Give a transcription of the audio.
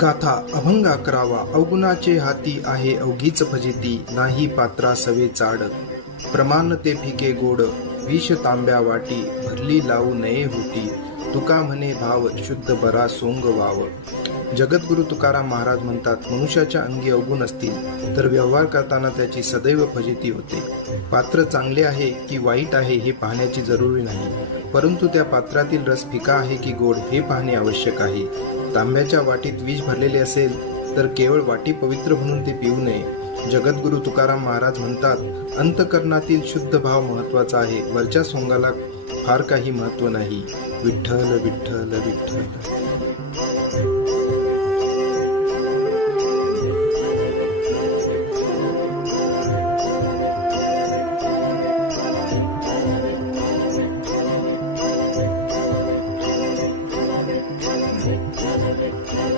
गाथा अभंग 11वा. अवगुणाचे हाती आहे अवघीच फजिती, नाही पात्रा सवे चाड. प्रमाण ते फिके गोड, विष तांब्या वाटी, भरली लावू नये होती. तुका म्हणे भाव, शुद्ध बरा सोंग वाव. जगद्गुरु तुकाराम महाराज म्हणतात, मनुष्याच्या अंगी अवगुण असतील तर व्यवहार करताना त्याची सदैव फजिती होते. पात्र चांगले आहे की वाईट आहे हे पाहण्याची जरुरी नाही, परंतु त्या पात्रातील रस फिका आहे की गोड हे पाहणे आवश्यक आहे. तांब्याच्या वाटीत विष भरलेले असेल तर केवळ वाटी पवित्र म्हणून ते पिऊ नये. जगद्गुरु तुकाराम महाराज म्हणतात, अंतकरणातील शुद्ध भाव महत्वाचा आहे, वरच्या सोंगाला फार काही महत्व नाही. विठ्ठल विठ्ठल विठ्ठल.